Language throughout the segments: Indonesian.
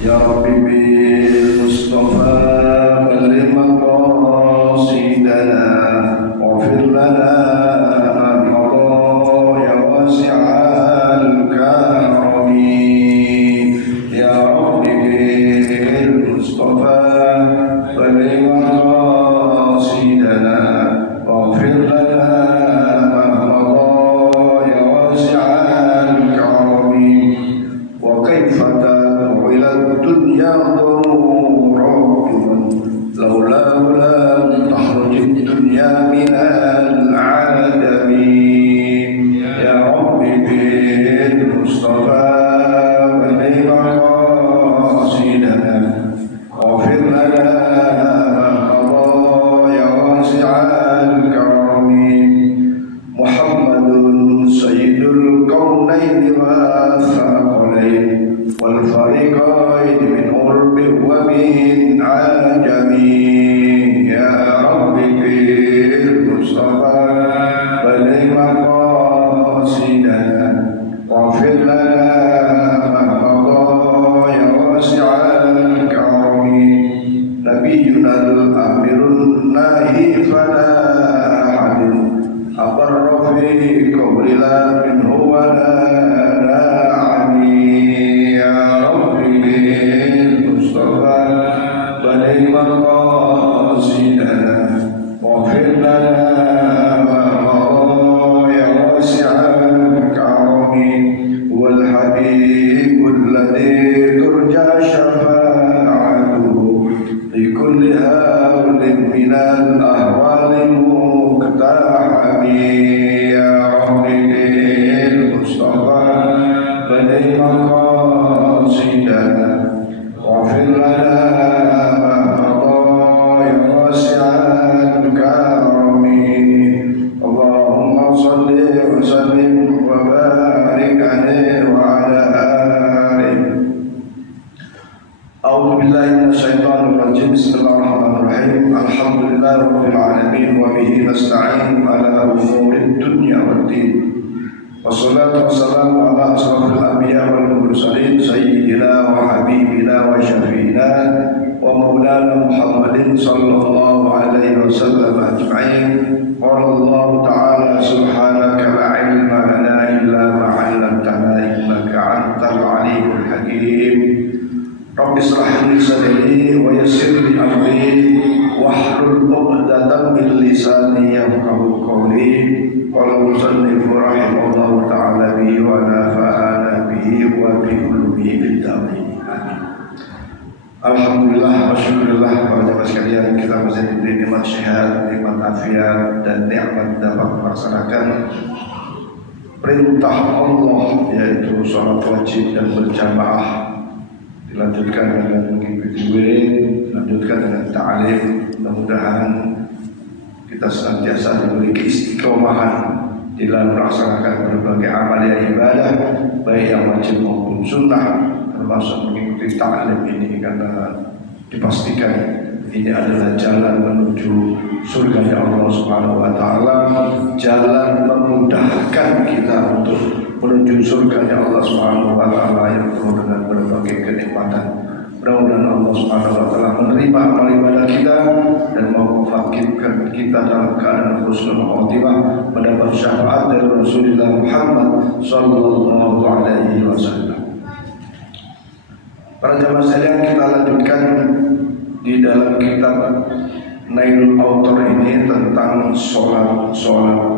يا رب بالمصطفى بلغ مقاصدنا واغفر لنا ما مضى يا واسع الكرم. يا رب بالمصطفى بلغ مقاصدنا واغفر لنا ما مضى يا واسع الكرم. وكيف إلى الدنيا ضرورات لولاه لم تخرج الدنيا من العالم. يا رب بالمصطفى بلغ مقاصدنا واغفر لنا ما مضى يا واسع الكرم. محمد سيد الكونين والثقلين والفريقين من قرب ومن عجم. يا رب بالمصطفى بلغ مقاصدنا واغفر لنا ما مضى يا واسع الكرم. نبينا الامير الناهي فلا احد أبر في قول لا منه ولا نعم. بلغ مقاصدنا واغفر لنا ما مضى يا واسع الكرم. هو الحبيب الذي ترجى شفاعته لكل هول من الأهوال مقتحم. يا رب بالمصطفى بلغ مقاصدنا واغفر لنا ما مضى يا واسع الكرم. اللهم صل وسلم وبارك عليه وعلى آله. أعوذ بالله من الشيطان الرجيم. بسم الله الرحمن الرحيم. الحمد لله رب العالمين وبه نستعين على أمور الدنيا والدين. والصلاة والسلام على أشرف الأنبياء والمرسلين سيدنا وحبيبنا وشفينا ومولانا محمد صلى الله عليه وسلم أجمعين. قال الله تعالى سبحانك لا علم لنا إلا ما علمتنا إنك أنت العليم الحكيم. رب اشرح لي صدري ويسر لي أمري واحلل عقدة من لساني يفقهوا قولي. قال المصنف رحمه الله تعالى به ونفعنا به وبعلومه بالدارين. Amin. Alhamdulillah wa syukurillah para jemaah sekalian, kita masih diberi nikmat sehat, nikmat afiat dan nikmat dapat melaksanakan perintah Allah yaitu salat wajib dan berjamaah, dilanjutkan dengan mengikuti wirid, dilanjutkan dengan ta'lim. Mudah-mudahan kita senantiasa diberi keistiqomahan di dalam melaksanakan berbagai amal ibadah, baik yang wajib maupun sunnah, termasuk mengikuti ta'lim ini, karena dipastikan ini adalah jalan menuju surga Allah Subhanahu wa taala, jalan memudahkan kita untuk menuju surga Allah Subhanahu wa taala yang penuh dengan berbagai kenikmatan. Mudah-mudahan Allah Subhanahu wa taala menerima amal ibadah kita dan memwafaqkan kita dalam keadaan husnul khatimah, mendapat syafaat dari Rasulullah Muhammad sallallahu alaihi wasallam. Para jamaah sekalian, kita lanjutkan di dalam kitab Nailul Autor ini tentang sholat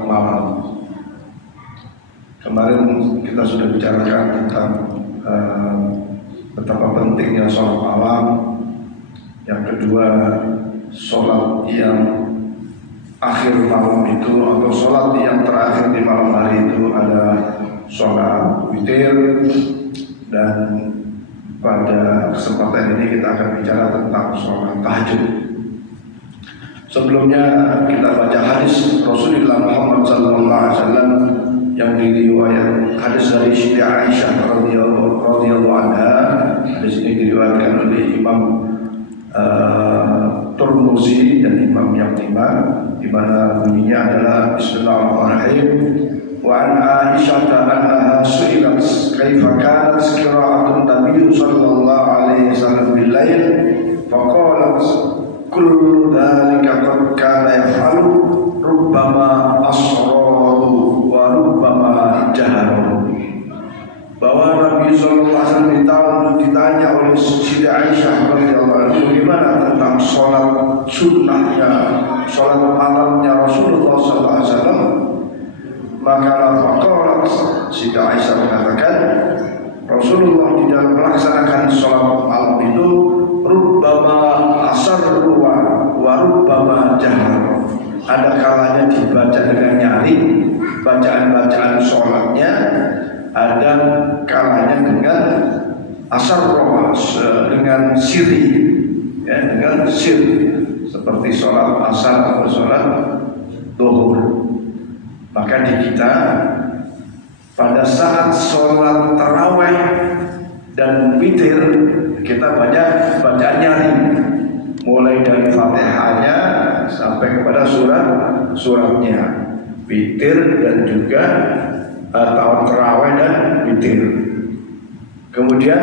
malam. Kemarin kita sudah bicarakan tentang betapa pentingnya sholat malam. Yang kedua, sholat yang akhir malam itu atau sholat yang terakhir di malam hari itu adalah sholat witir. Dan pada kesempatan ini kita akan bicara tentang sholat tahajud. Sebelumnya kita baca hadis Rasulullah Muhammad SAW yang diriwayat hadis dari Siti Aisyah radhiyallahu anha. Hadis ini diriwayatkan oleh Imam Turmuzi dan Imam yang lima, di mana bunyinya adalah Bismillahirrahmanirrahim. Wa an Aisyah annaha su'ilat kaifa kanat qira'atun Nabi sallallahu alaihi Siti Aisyah radhiyallahu anha, bagaimana tentang sholat sunnahnya, sholat malamnya Rasulullah SAW? Maka faqalat Siti Aisyah mengatakan, Rasulullah di dalam melaksanakan sholat malam itu rubbama asarru wa rubbama jahar. Ada kalanya dibaca dengan nyaring bacaan-bacaan sholatnya, ada kalanya dengan asarru, dengan siri, ya, dengan sir, seperti sholat asar atau sholat zuhur. Maka di kita pada saat sholat taraweh dan witir kita banyak bacaan nyaring, mulai dari Fatihahnya sampai kepada suratnya, witir dan juga atau taraweh dan witir. Kemudian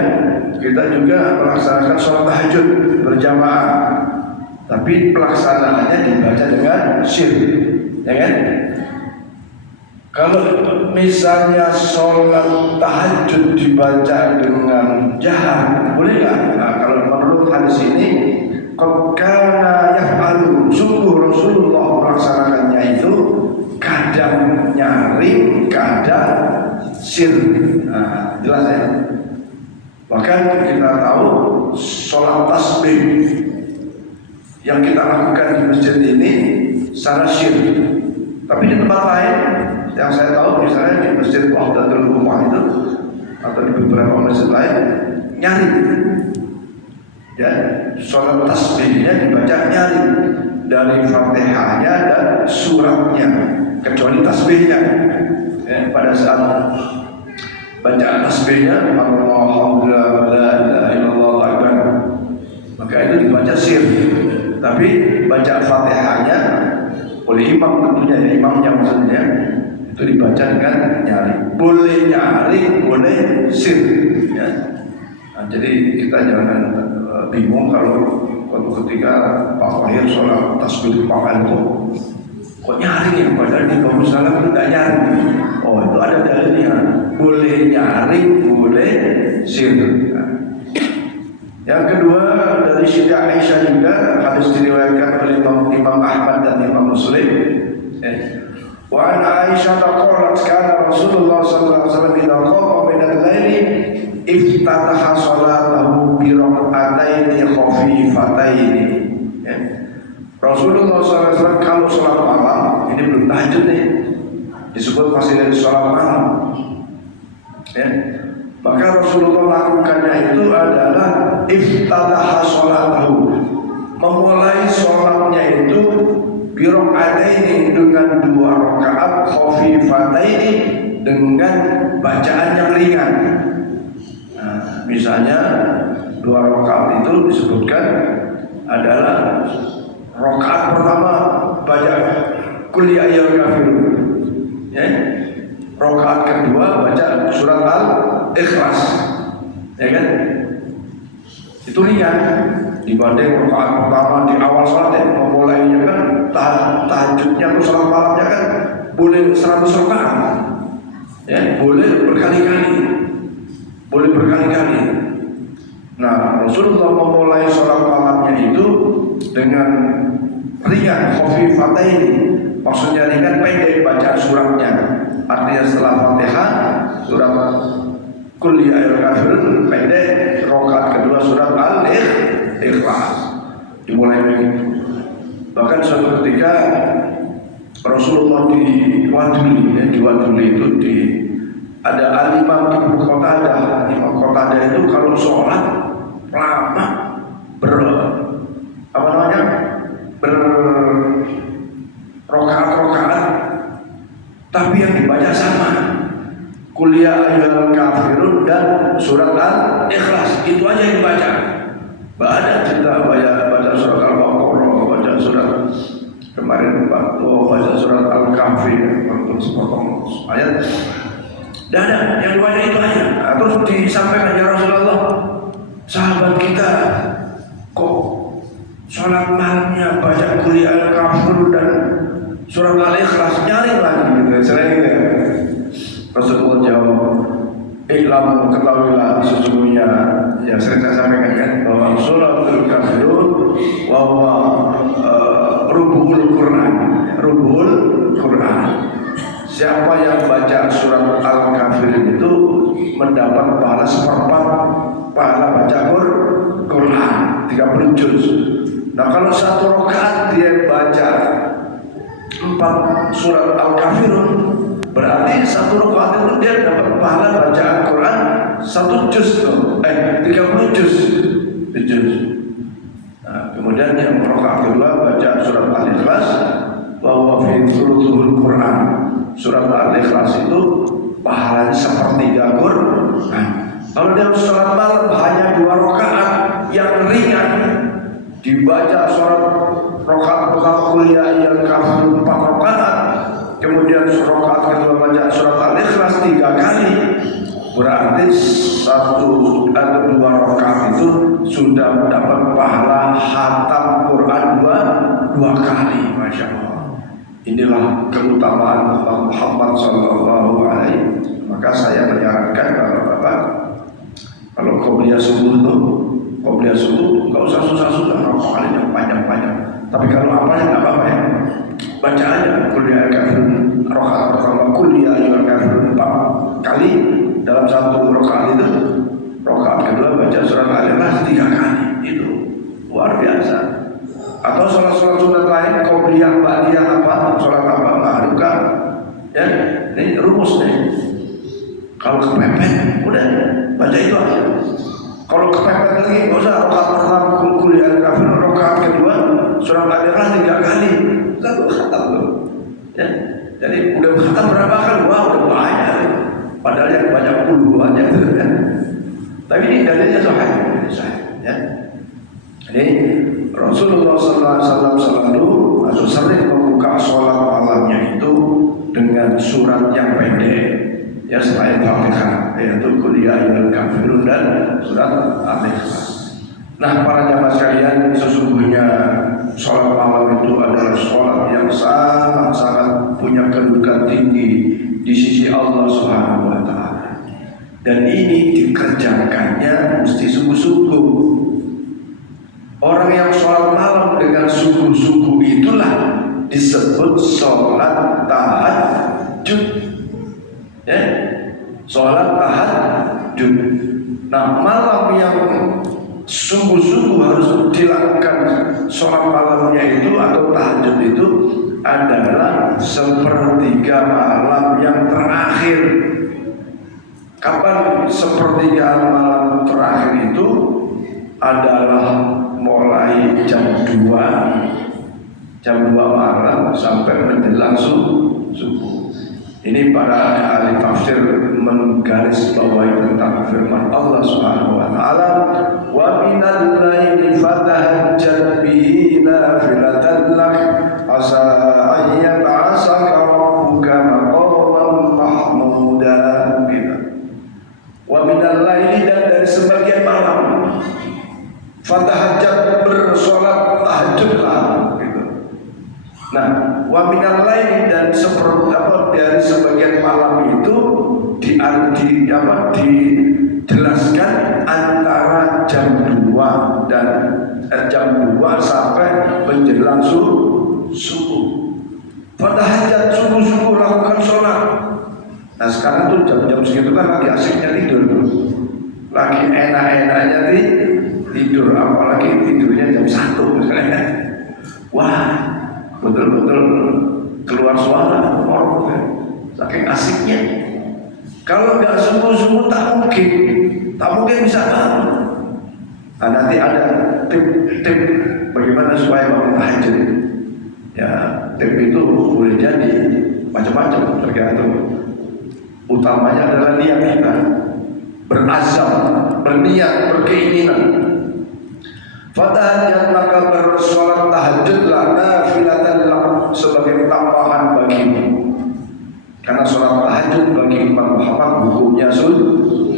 kita juga melaksanakan sholat tahajud berjamaah, tapi pelaksanaannya dibaca dengan sir, ya kan? Kalau misalnya sholat tahajud dibaca dengan jahar, boleh nggak? Nah, kalau menurut hadis ini, karena yaf'alu, sungguh Rasulullah melaksanakannya itu kadang nyaring, kadang sir. Nah, jelas ya. Bahkan kita tahu sholat tasbih yang kita lakukan di masjid ini secara sir, tapi di tempat lain yang saya tahu, misalnya di masjid Wahdatul Ummah itu atau di beberapa masjid lain nyaring, ya, sholat tasbihnya dibaca nyaring dari Fatihahnya dan suratnya, kecuali tasbihnya, ya, pada saat bacaan tasbihnya Alhamdulillah la ilaha illallah akbar, maka itu dibaca sir. Tapi baca Fatihahnya oleh imam, tentunya ya, imamnya maksudnya, itu dibaca dengan nyaring. Boleh nyaring, boleh sir, ya. Nah, jadi kita jangan bingung kalau ketika Pak Wahir sholat tasbih pakai kok nyaring ya, padahal di kaum salam itu tidak nyaring. Oh, itu ada dalilnya, boleh nyaring, boleh sir. Nah. Yang kedua dari Siti Aisyah juga hadis diriwayatkan oleh Imam Ahmad dan Imam Muslim. Wa an Aisyah qalat kana Rasulullah sallallahu alaihi wasallam idza qama min al-laili iftataha salatahu bi rak'ataini khafifataini. Rasulullah SAW kalau sholat malam, ini belum tahajud nih, disebut masih dari sholat malam, ya. Maka Rasulullah lakukannya itu adalah iftataha sholatahu, memulai sholatnya itu birokataini, dengan 2 rakaat khafifataini, dengan bacaan yang ringan. Nah, misalnya 2 rakaat itu disebutkan adalah rakaat pertama baca Qul ya ayyuhal kafirun, ya. Rakaat kedua baca surat Al-Ikhlas, ya kan? Itu ringan dibanding rakaat pertama di awal sholat, ya. Memulainya kan tahajudnya atau sholat malamnya kan boleh 100 rakaat, ya, boleh berkali-kali, boleh berkali-kali. Nah, Rasulullah memulai sholat malamnya itu dengan ringan, khafifataini, maksudnya ringan, pendek bacaan suratnya. Artinya setelah Fatihah surat Qul ya ayyuhal kafirun pendek, rakaat kedua surat Al-Ikhlas, dimulai begitu. Bahkan suatu ketika Rasulullah di Waduli itu ada al-Imam Ibnu Qatadah. Imam Qatadah itu kalau sholat lama berrokaat, tapi yang dibaca sama, Qul ya ayyuhal kafirun dan surat Al-Ikhlas, itu aja yang dibaca. Ada cerita baca surat Al-Baqarah, baca surat kemarin baca surat Al-Kahfi, sepotong ayat. Dan ada yang dibaca itu aja. Nah, terus disampaikan, ya Rasulullah, sahabat kita kok sholat malamnya baca Qul ya ayyuhal kafirun dan surat Al-Ikhlas, nyaring lagi gitu, selain gitu. Rasulullah jawab, ikhlamu, ketahuilah sesungguhnya yang sering saya sampaikan kan bahwa suratul kafirun bahwa rubuhul Quran. Siapa yang baca surat Al-Kafirun itu mendapat pahala seperempat pahala baca Quran 30 juz. Nah kalau satu rakaat dia baca 4 surat Al-Kafirun, berarti satu rakaat itu dia dapat pahala bacaan Quran 1 juz tuh, 30 juz. Nah, kemudian yang rakaat kedua baca surat Al-Ikhlas, bahwa fi thuluthul Quran. Surat Al-Ikhlas itu pahalanya sepertiga Quran. Kalau dia sholat malam hanya 2 rakaat yang ringan, dibaca surat rakaat pertama kuliah yang kafir 4 rakaat, kemudian rakaat kedua baca surat Al-Ikhlas 3 kali, berarti 1 atau 2 rakaat itu sudah mendapat pahala khatam Quran 2 kali. Masya Allah. Inilah keutamaan Muhammad Sallallahu Alaihi. Maka saya menyarankan bapak-bapak, kalau qobliyah subuh nggak usah susah-susah rakaat yang panjang-panjang. Tapi kalau apanya nggak apa-apa ya, baca aja kuliah kafirun rakaat pertama kuliah yang kafirun 4 kali dalam 1 rakaat itu. Rakaat kedua baca surat Al-Ikhlas 3 kali. Itu luar biasa. Atau sholat-sholat sunat lain, qobliyah, ba'diyah apa, sholat apa, ma'rufah, ya, ini rumus nih. Kalau kepepet, udah baca itu aja. Kalau kepepet lagi, nggak usah rakaat pertama kuliah kafir, rakaat kedua surat Al-Ikhlas 3 kali, satu khatam loh. Ya, jadi udah khatam berapa kali? Wah, udah banyak. Padahal yang banyak puluhan aja tuh kan. Tapi ini dalilnya sahih, ya. Jadi Rasulullah SAW selalu atau sering membuka sholat malamnya itu dengan surat yang pendek, ya selain Fatihah, yaitu kuliah Al-Kafirun dan surat Al-Ikhlas. Nah para jamaah sekalian, sesungguhnya sholat malam itu adalah sholat yang sangat-sangat punya kedudukan tinggi di sisi Allah Subhanahu Wa Taala. Dan ini dikerjakannya mesti sungguh-sungguh. Orang yang sholat malam dengan sungguh-sungguh itulah disebut sholat tahajud. Ya, sholat tahajud. Nah, malam yang sungguh-sungguh harus dilakukan sholat malamnya itu atau tahajud itu adalah sepertiga malam yang terakhir. Kapan sepertiga malam terakhir itu? Adalah mulai jam 2 malam sampai menjelang subuh. Ini para ahli tafsir menggaris bawahi tentang firman Allah Subhanahu wa taala, wa minal laili fatahajjat bihi nafilatan lak asa an yab'asaka rabbuka maqaman mahmuda. Wa minal laili, dan dari sebagian malam fatahajjat, bersolat tahajudlah gitu. Nah, wa minal laili, dan seperti apa dari sebagian malam itu dijelaskan antara jam 2 dan jam 2 sampai menjelang subuh. Fatahajjat, sungguh-sungguh lakukan sholat. Nah sekarang tuh jam-jam segitu kan lagi asiknya tidur tuh, lagi enak-enaknya tidur, apalagi tidurnya jam 1 misalnya. Wah, betul-betul keluar suara orang, saking asiknya. Kalau nggak sungguh-sungguh tak mungkin bisa bangun. Nah nanti ada tip bagaimana supaya bangun tahajud. Ya, tip itu boleh jadi macam-macam, tergantung. Utamanya adalah niat kita, berazam, berniat, berkeinginan. Fatahajjat, maka bersolat tahajudlah nafilatan lak, sebagai tambahan bagimu. Karena sholat tahajud bagi umat Muhammad hukumnya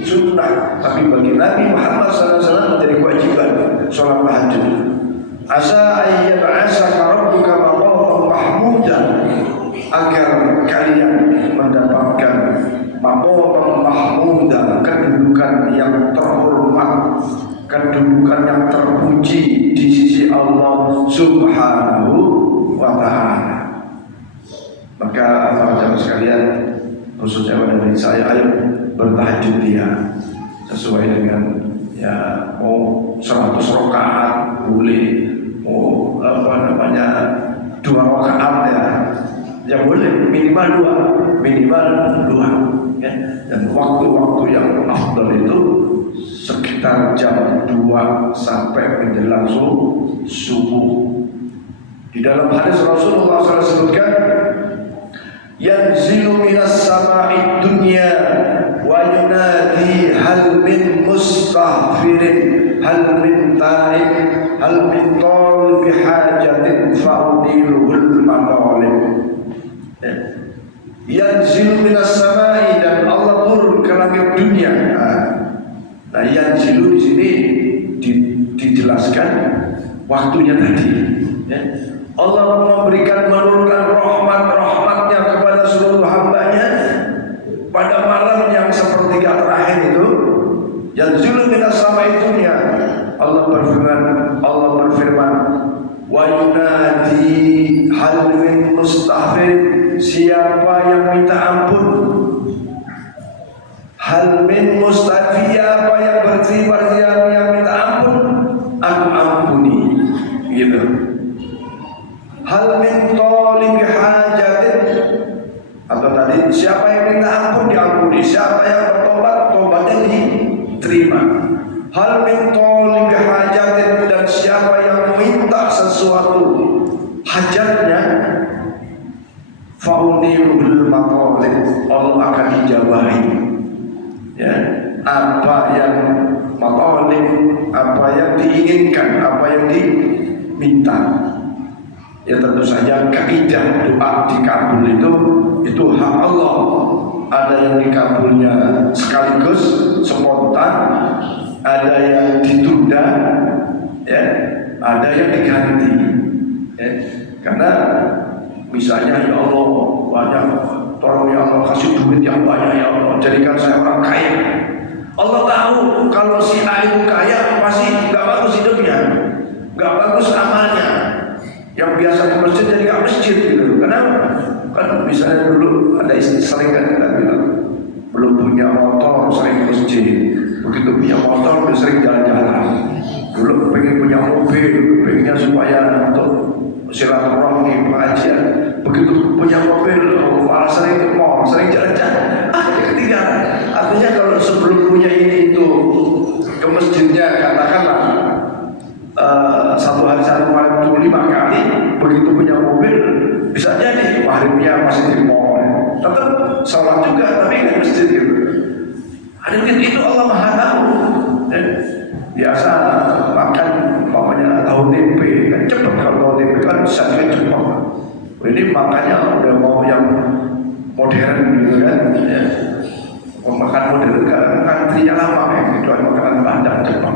sunnah, tapi bagi Nabi Muhammad SAW menjadi kewajiban sholat tahajud. Asa ayyab'asaka rabbuka maqaman mahmudan, agar kalian mendapatkan maqaman mahmudan, kedudukan yang terhormat. kedudukan yang terpuji di sisi Allah Subhanahu wa Ta'ala. Maka teman-teman sekalian, khususnya dari saya, ayo bertahajud dia sesuai dengan ya mau 100 rakaat boleh, mau 2 rakaat ya boleh, minimal 2 ya. Dan waktu-waktu yang afdal itu sekitar jam 2 sampai menjelang subuh. Di dalam hadis Rasulullah SAW sebutkan, yanzilu minas sama'i dunya wa yunadi hal min mustaghfirin hal min ta'ib hal min talib hajatin fa'udilul matalib. Yanzilu minas sama'i, dan Allah turun ke langit dunia. Nah, yanzilu di sini dijelaskan waktunya tadi ya. Allah menurunkan rahmatnya kepada seluruh hambanya pada malam yang sepertiga terakhir itu. Yanzilu minas sama'i dunya, Allah berfirman wa yunadi hal min mustaghfir, siapa yang minta ampun, hal min mustaghfir, apa yang beristighfar, siapa yang minta ampun aku ampuni gitu. Hal min talib hajatin, atau tadi siapa yang minta ampun diampuni, siapa yang bertobat tobatnya diterima. Hal min talib hajatin, dan siapa yang minta sesuatu hajatnya fa'unirul matalib, Allah akan dijabahi ya, apa yang matalib, apa yang diinginkan, apa yang diminta. Ya tentu saja kaidah doa dikabul itu hak Allah. Ada yang dikabulnya sekaligus spontan, ada yang ditunda ya, ada yang diganti ya. Karena misalnya ya Allah banyak, tolong ya Allah kasih duit yang banyak ya Allah, jadikan saya orang kaya. Allah tahu kalau si A itu kaya pasti gak bagus hidupnya, gak bagus amalnya. Yang biasa ke masjid jadi gak masjid gitu. Kenapa? Kan misalnya dulu ada istri sering kan kita bilang belum punya motor sering ke masjid, begitu punya motor udah sering jalan-jalan. Dulu pengen punya mobil, pengennya supaya untuk silaturahmi pengajian. Begitu punya mobil malah sering ke mall, sering jalan-jalan. Ketinggalan. Artinya kalau sebelum punya ini itu ke masjidnya katakanlah 1 hari 1 malam itu 5 kali, begitu punya mobil bisa jadi maghribnya masih di mall, tetap sholat juga tapi nggak masjid gitu. Itu Allah Maha tahu. Biasa makan namanya tahu tempe kan cepat, kalau tahu tempe kan bisa cepat. Ini makannya udah mau yang modern gitu kan ya. Makan modern kan antrinya lama ya, gitu makanan Padang cepat.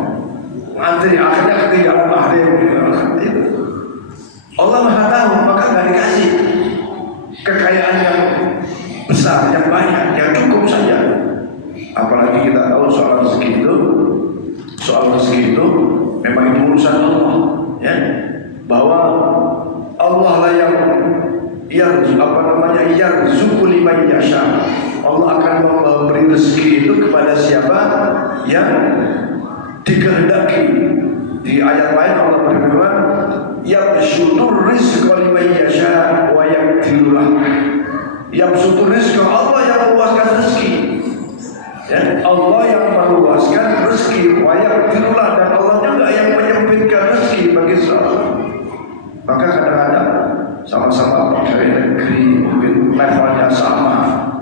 Antri akhirnya ketinggalan maghrib gitu. Allah Maha tahu, maka nggak dikasih kekayaan yang besar, yang banyak, yang cukup saja. Apalagi kita tahu soal rezeki itu memang itu urusan Allah ya, bahwa Allah lah yang yarzuqu liman yasha. Allah akan memberi rezeki itu kepada siapa yang dikehendaki. Di ayat lain Allah berfirman, yabsutur rizqa liman yasha wa yaqdiru lahu. Yabsutur rizqa, Allah yang meluaskan rezeki ya, Allah yang meluaskan rezeki, wa yaqdiru lahu, dan Allah juga yang menyempitkan rezeki bagi seseorang. Maka kadang-kadang sama-sama pegawai negeri mungkin levelnya sama,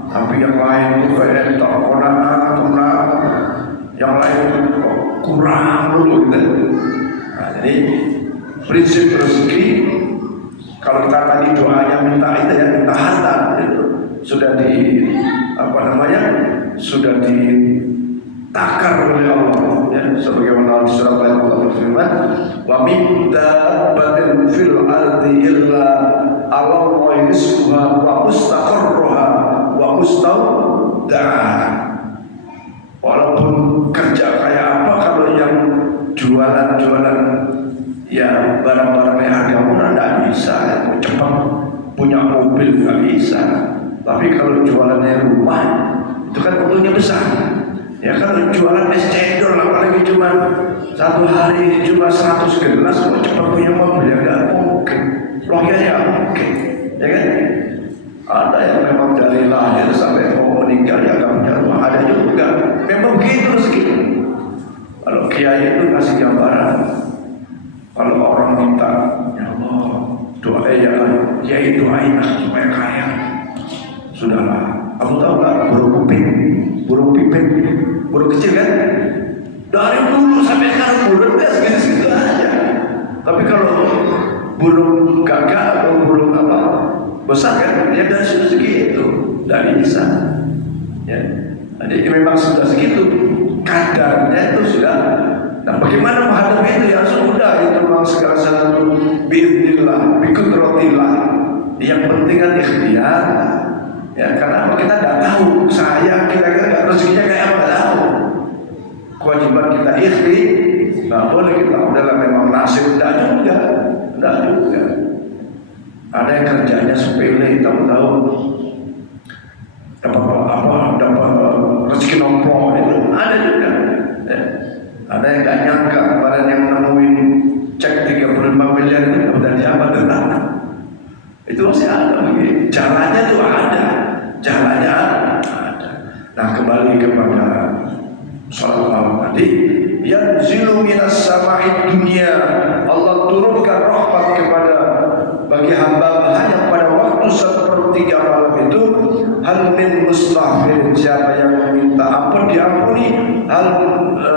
tapi yang lain itu kayak kona'ah, yang lain kurang dulu gitu. Nah, jadi prinsip rezeki, kalau kita tadi doanya minta itu ya, minta harta gitu, sudah sudah ditakar oleh Allah ya, sebagaimana di surat lain Allah berfirman, wa min dabbatin fil ardi illa 'ala Allahi rizquha wa mustaqarruha wa mustawda'aha. Walaupun kerja kayak apa, kalau yang jualan ya barang-barang yang harga murah tidak bisa, cepat punya mobil nggak bisa. Tapi kalau jualannya rumah itu kan untungnya besar. Ya kalau jualan es cendol apalagi cuma satu hari cuma 100 gelas, kok cepat punya mobil ya nggak mungkin. Logikanya nggak mungkin, ya kan? Ada yang memang dari lahir sampai mau meninggal ya nggak punya rumah, ada juga. Memang begitu rezeki. Kalau kiai itu kasih gambaran, kalau orang minta, ya Allah doa ya kiai doain supaya kaya. Sudahlah, kamu tahu nggak burung pipit, burung kecil kan? Dari dulu sampai sekarang burung udah segitu aja. Tapi kalau burung gagak atau burung apa besar kan, ya dari situ segitu, dari bisa. Ya, jadi memang sudah segitu kadarnya itu sudah. Nah, bagaimana menghadapi itu? Ya sudah, itu memang segala sesuatu biidznillah, biqudratillah. Yang penting kan ikhtiar. Ya, karena kita tidak tahu saya kira-kira rezekinya kayak apa, tidak tahu. Kewajiban kita ikhtiar, nggak boleh kita udahlah memang nasib, tidak juga. Ada yang kerjanya sepele, tahu dapat rezeki nomplok itu ada juga. Ya. Ada yang nggak nyangka kemarin yang nemuin cek 35 miliar itu dapat siapa tentang itu masih ada lagi. Jalannya tuh ada. Nah, kembali kepada sholat malam tadi, yanzilu minas sama'id dunia, Allah turunkan rahmat kepada bagi hamba hanya pada waktu sepertiga malam itu. Hal min mustaghfir, siapa yang meminta ampun diampuni,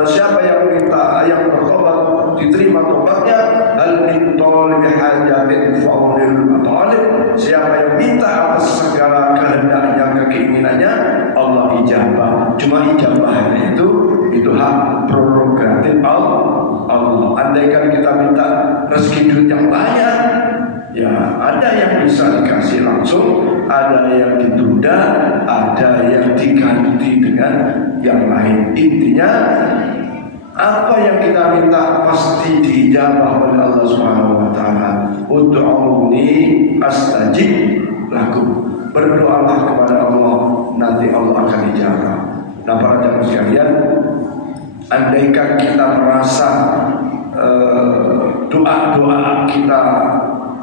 siapa yang minta yang bertobat diterima tobatnya. Hal min talibi hajatin fa'ulil talib, siapa yang minta atas segala kehendaknya keinginannya Allah ijabah. Cuma ijabahnya itu hak prerogatif Allah. Andaikan kita minta rezeki duit yang banyak, ya ada yang bisa dikasih langsung, ada yang ditunda, ada yang diganti dengan yang lain. Intinya apa yang kita minta pasti diijabah oleh Allah Subhanahu wa taala. Ud'uuni astajib lakum. Berdoalah kepada Allah, nanti Allah akan ijabah. Nah, para jamaah sekalian, andaikan kita merasa doa-doa kita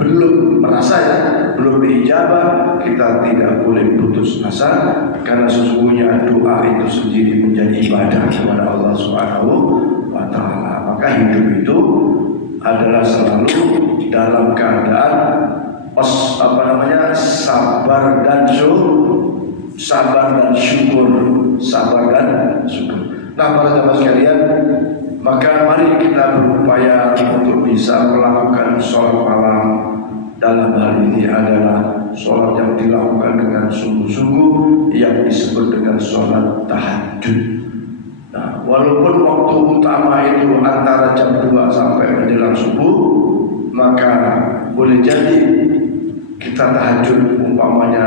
belum diijabah, kita tidak boleh putus asa, karena sesungguhnya doa itu sendiri menjadi ibadah kepada Allah Subhanahu wa taala. Maka hidup itu adalah selalu dalam keadaan sabar dan syukur. Nah, para jamaah sekalian, maka mari kita berupaya untuk bisa melakukan sholat malam. Dalam hal ini adalah sholat yang dilakukan dengan sungguh-sungguh, yang disebut dengan sholat tahajud. Nah, walaupun waktu utama itu antara jam 2 sampai menjelang subuh, maka boleh jadi kita tahajud umpamanya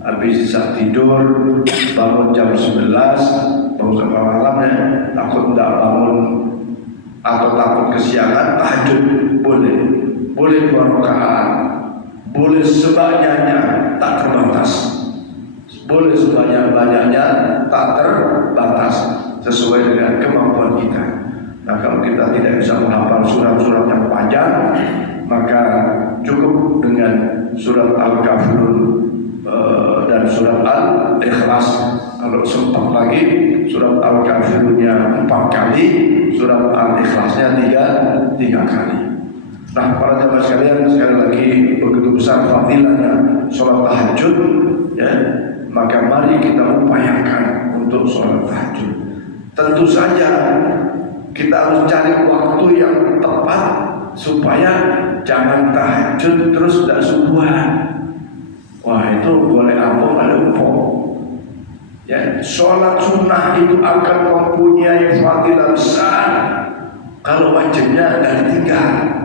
habis saat tidur, bangun jam 11, bangun sampai malam ya, takut tidak bangun atau takut kesiangan, tahajud boleh 2 rakaat, boleh sebanyaknya, tak terbatas, boleh sebanyak-banyaknya, tak terbatas, sesuai dengan kemampuan kita. Nah, kalau kita tidak bisa menghafal surat-surat yang panjang, maka cukup dengan surat Al-Kafirun dan surat Al-Ikhlas. Kalau sempat lagi, surat Al-Kafirunnya 4 kali, surat Al-Ikhlasnya 3 kali. Nah, para jamaah sekalian, sekali lagi begitu besar fadilahnya sholat tahajud, ya, maka mari kita upayakan untuk sholat tahajud. Tentu saja kita harus cari waktu yang tepat supaya jangan tahajud terus tidak subuhan. Wah, itu boleh ampun ada upah. Ya, sholat sunnah itu akan mempunyai fadilah besar kalau wajibnya dari 3.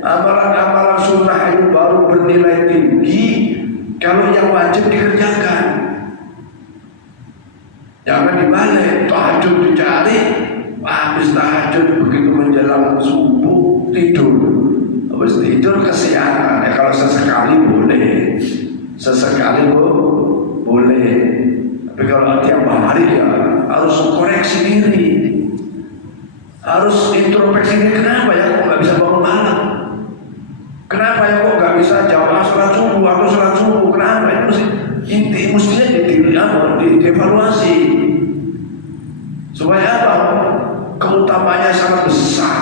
Amalan-amalan sunnah itu baru bernilai tinggi kalau yang wajib dikerjakan. Jangan dibalik, tahajud dicari, habis tahajud begitu menjelang subuh tidur. Habis tidur kesiangan ya, kalau sesekali boleh, sesekali boleh. Tapi kalau tiap hari ya harus koreksi diri, harus introspeksi diri. Kenapa ya kok nggak bisa bangun malam? Kenapa ya kok nggak bisa jamaah sholat subuh atau sholat subuh? Kenapa? Itu mestinya dievaluasi. Supaya apa? Keutamanya sangat besar,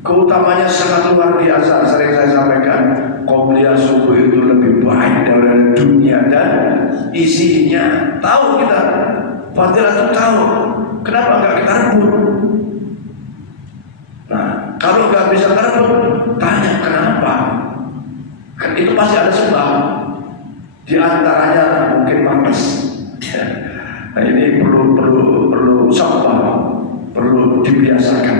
keutamanya sangat luar biasa. Sering saya sampaikan, qobliyah subuh itu lebih baik dari dunia dan isinya. Tahu kita, fadilah itu tahu. Kenapa nggak kita rebut? Nah, kalau nggak bisa rebut, tanya kenapa? Kan itu pasti ada sebab. Di antaranya mungkin panas. Nah ini perlu sabar, perlu dibiasakan.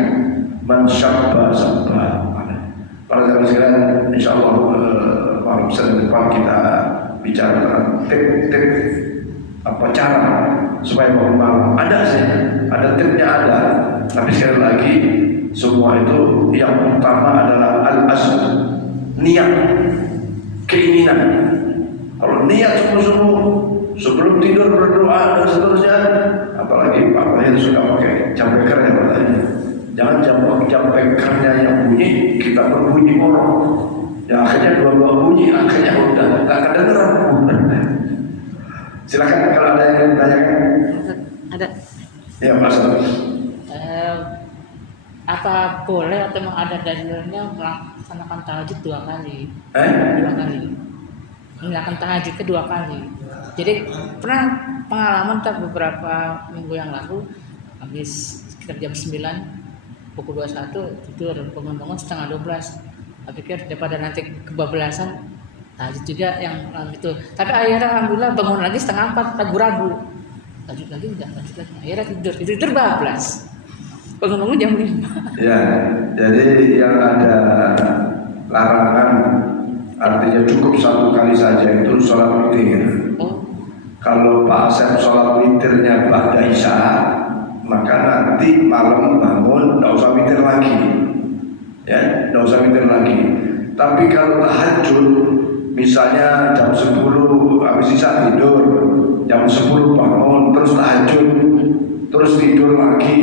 Man syabba sabba. Para sahabat sekalian, insyaallah malam Senin depan kita bicara tentang tip-tip apa cara supaya bangun malam. Ada sih, ada tipnya ada. Tapi sekali lagi semua itu yang utama adalah al-azm, niat, keinginan. Kalau niat sungguh-sungguh sebelum tidur berdoa dan seterusnya, apalagi Pak Wahid sudah pakai jam bekernya katanya. Jangan jam bekernya yang bunyi, kita berbunyi orang. Ya akhirnya dua-dua bunyi, akhirnya udah nggak kedengeran. Silakan kalau ada yang ditanyakan. Ada. Ya Mas. Apa boleh atau memang ada dalilnya melaksanakan tahajud 2 kali? 2 kali. Melakukan tahajud kedua kali. Jadi pernah pengalaman beberapa minggu yang lalu habis sekitar jam 9 pukul 21 tidur, bangun-bangun setengah 12. Saya pikir daripada nanti kebablasan tahajud juga yang itu. Tapi akhirnya alhamdulillah bangun lagi setengah 4, ragu-ragu. Tahajud lagi enggak, tahajud lagi. Akhirnya tidur bablas. Bangun-bangun jam 5. Ya, jadi yang ada larangan artinya cukup 1 kali saja itu sholat witir. Kalau Pak Asep sholat witirnya ba'da isya, maka nanti malam bangun tidak usah witir lagi, ya, tidak usah witir lagi. Tapi kalau tahajud, misalnya jam 10 habis isya tidur, jam 10 bangun terus tahajud, terus tidur lagi,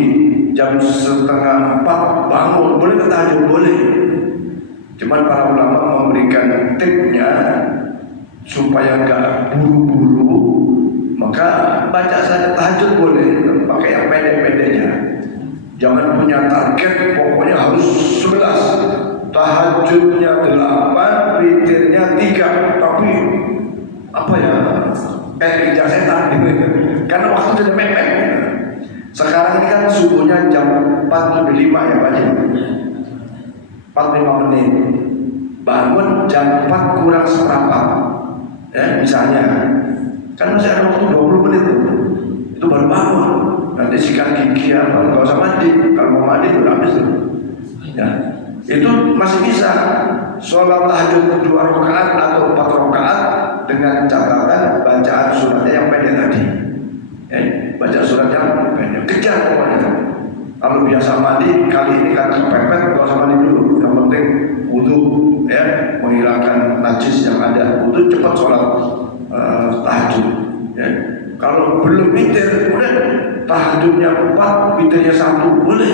jam setengah 4 bangun, boleh ke tahajud? Boleh. Cuman para ulama memberikan tipnya supaya nggak buru-buru, maka baca saja tahajud boleh, pakai yang pendek-pendeknya. Jangan punya target, pokoknya harus 11, tahajudnya 8, witirnya 3, tapi apa ya? Kejar setan gitu. Karena waktu sudah mepet. Sekarang ini kan subuhnya jam 4:05 ya Pak Haji. 45 menit. Bangun jam 4 kurang seperempat. Ya, misalnya. Kan masih ada waktu 20 menit tuh. Itu baru bangun. Nanti sikat gigi apa, enggak usah mandi. Kalau mau mandi udah habis tuh. Ya. Itu masih bisa. Sholat tahajud 2 rakaat atau 4 rakaat dengan catatan bacaan suratnya yang pendek tadi. Ya, baca surat yang pendek. Kejar pokoknya. Kalau biasa mandi, kali ini kan kepepet, nggak usah mandi dulu. Yang penting wudu, ya, menghilangkan najis yang ada. Wudu cepat sholat tahajud. Ya. Kalau belum witir, boleh. Tahajudnya 4, witirnya 1, boleh.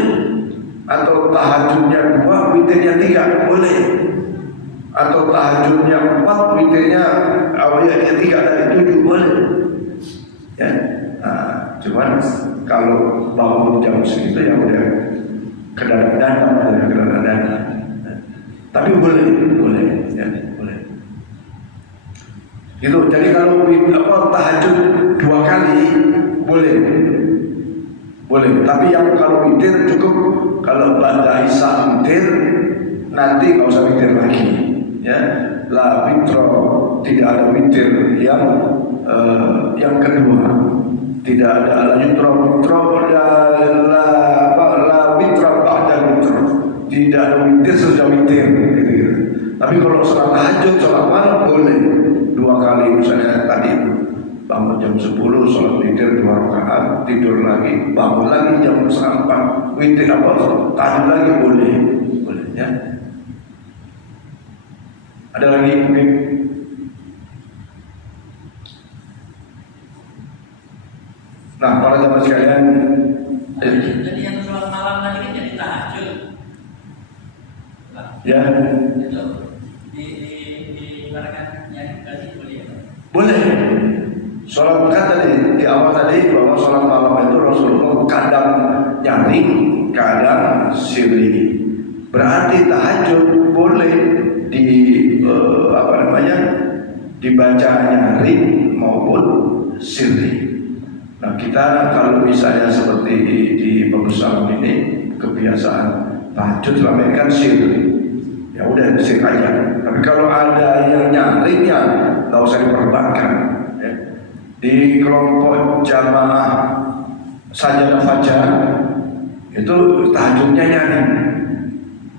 Atau tahajudnya 2, witirnya 3, boleh. Atau tahajudnya 4, witirnya awalnya 3 dari 7, boleh. Ya. Nah, cuman kalau bangun jam segitu ya udah kedadak-dadak. Tapi boleh, ya, boleh. Gitu. Jadi kalau tahajud 2 kali boleh. Tapi yang kalau witir cukup kalau ba'da isya witir, nanti nggak usah witir lagi. Ya, la witro, tidak ada witir yang kedua. Tidak ada la witro ba'da witro. Tidak ada witir sudah witir gitu. Tapi kalau sholat tahajud, sholat malam boleh 2 kali misalnya tadi bangun jam 10 sholat witir 2 rakaat, tidur lagi, bangun lagi jam 4 witir apa tahajud lagi boleh ya. Ada lagi mungkin? Nah, para jamaah sekalian, jadi yang sholat malam tadi kan jadi tahajud. Ya. Itu diibaratkan yang tadi boleh. Boleh. Sholat kan tadi di awal tadi bahwa sholat malam itu Rasulullah kadang nyaring, kadang sirri. Berarti tahajud boleh dibaca nyaring maupun sirri. Nah, kita kalau misalnya seperti di Bagus Salam ini kebiasaan tahajud selama ini kan sirri. Ya udah sirri aja. Tapi kalau ada yang nyaring ya nggak usah diperbankan. Ya. Di kelompok jamaah sajadah fajar itu tahajudnya nyaring.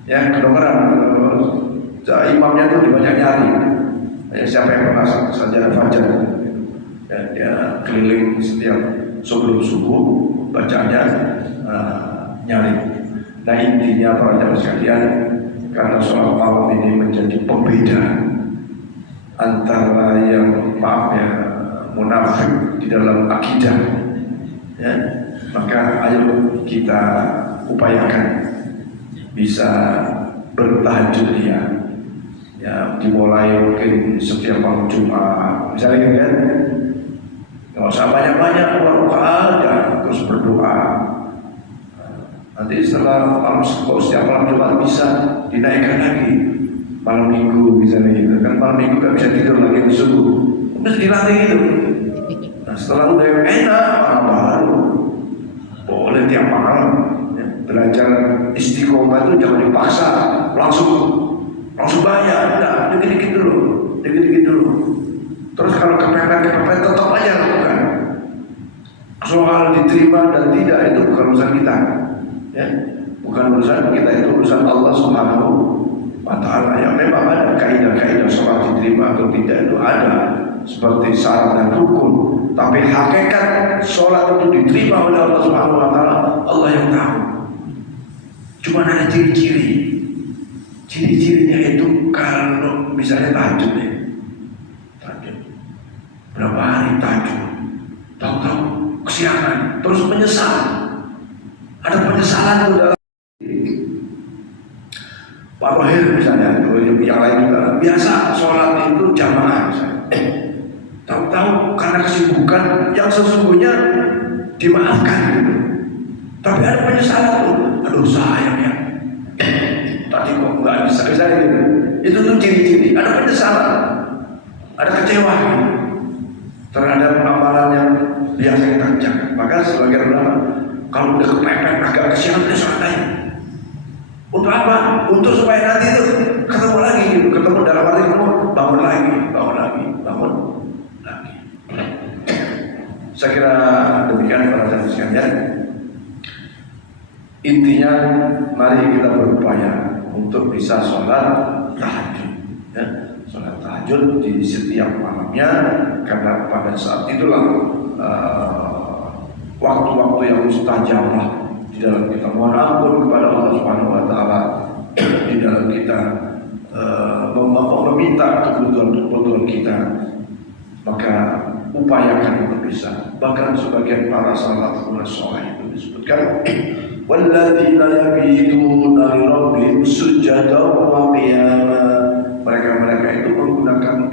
Ya kedengeran imamnya tuh dibaca nyaring. Ya, siapa yang pernah sajadah fajar? Ya, dia keliling setiap sebelum subuh bacanya nyaring. Nah intinya para jamaah sekalian, karena sholat malam ini menjadi pembeda antara yang munafik di dalam akidah, ya, maka ayo kita upayakan bisa bertahajud ya dimulai mungkin setiap malam Jumat misalnya kan, nggak usah banyak-banyak aja terus berdoa. Nanti setelah setiap malam Jumat bisa dinaikkan lagi malam Minggu misalnya gitu kan, malam Minggu nggak bisa tidur lagi di subuh, terus dilatih gitu. Nah setelah udah enak malam baru boleh tiap malam ya, belajar istiqomah itu jangan dipaksa langsung banyak, nah dikit-dikit dulu. Terus kalau kepepet tetap aja lakukan. Soal diterima dan tidak itu bukan urusan kita. Ya, bukan urusan kita, itu urusan Allah Subhanahu wa Ta'ala. Yang memang ada kaidah-kaidah sholat diterima atau tidak itu ada seperti syarat dan rukun. Tapi hakikat sholat itu diterima oleh Allah Subhanahu wa Ta'ala, Allah yang tahu. Cuma ada ciri-ciri. Ciri-cirinya itu kalau misalnya tahajud berapa hari tahajud, tahu-tahu kesiangan, terus menyesal. Ada penyesalan itu dalam Pak Rohir misalnya, yang lain juga biasa sholat itu jamaah tahu-tahu karena kesibukan yang sesungguhnya dimaafkan gitu. Tapi ada penyesalan tuh, aduh sayang ya tadi kok nggak bisa gitu. Itu tuh ciri-ciri ada penyesalan, ada kecewa gitu terhadap amalan yang biasa kita kerjakan. Maka sebagai ulama kalau udah kepepet agak kesiangan dia santai. Untuk apa? Untuk supaya nanti itu ketemu lagi gitu. Ketemu dalam arti bangun lagi. Saya kira demikian para jamaah sekalian. Intinya mari kita berupaya untuk bisa sholat tahajud. Ya. Sholat tahajud di setiap malamnya, karena pada saat itulah waktu-waktu yang mustajabah di dalam kita mohon ampun kepada Allah Subhanahu wa Ta'ala, di dalam kita meminta kebutuhan kita. Maka upayakan untuk bisa. Bahkan sebagian para salafus saleh itu disebutkan walladzina yabituna li rabbihim sujadan wa qiyama. Mereka itu menggunakan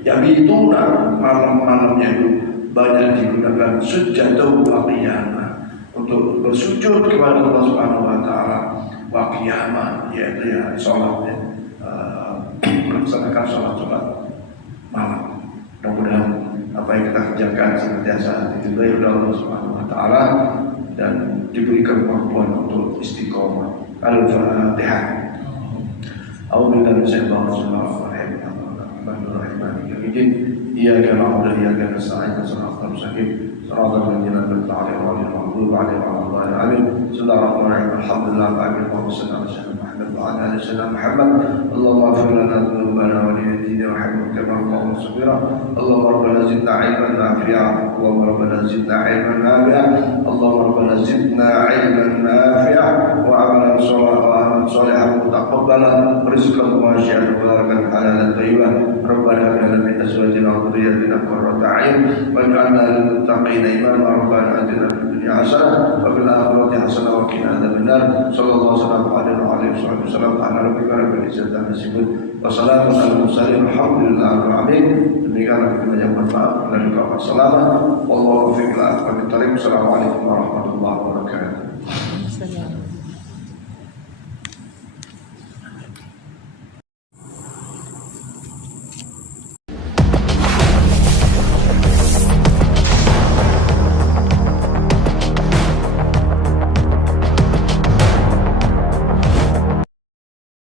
yabituna, malam-malamnya itu banyak digunakan sujadan wa qiyama, untuk bersujud kepada Allah Subhanahu wa Ta'ala, wa qiyama, yaitu ya salat, melaksanakan salat malam. Mudah-mudahan apa yang kita kerjakan senantiasa diridhai oleh Allah Subhanahu wa Ta'ala dan diberikan kemampuan untuk istiqomah. Al-Fatihah. A'udzubillahi minasyaitonir rajim. Iyyaka na'budu wa iyyaka nasta'in. صراط الذين أنعمت عليهم غير المغضوب عليهم ولا الضالين آمين. بسم الله الرحمن الرحيم الحمد لله اللهم صل على سيدنا محمد وعلى آل سيدنا محمد. اللهم اغفر لنا ذنوبنا ولوالدينا وارحمنا كما ربنا صغيرا. اللهم ربنا زدنا علما نافعا. اللهم ربنا زدنا علما نافعا. اللهم ربنا زدنا علما نافعا وعملا صالحا متقبلا ورزقا واسعا مباركا حلالا طيبا. ربنا هب لنا من ازواجنا وذرياتنا قرة اعين واجعلنا للمتقين اماما. ربنا اتنا في الدنيا حسنه وفي الاخره حسنه وقنا عذاب النار. صلى الله وسلم عليه وعلى اله وصحبه على ربك رب العزه عما يصفون وسلام على المرسلين الحمد لله رب العالمين. Demikianlah kita menyampaikan maaf dan doa selamat. Wallahu a'lam bishawab. Assalamualaikum warahmatullahi wabarakatuh.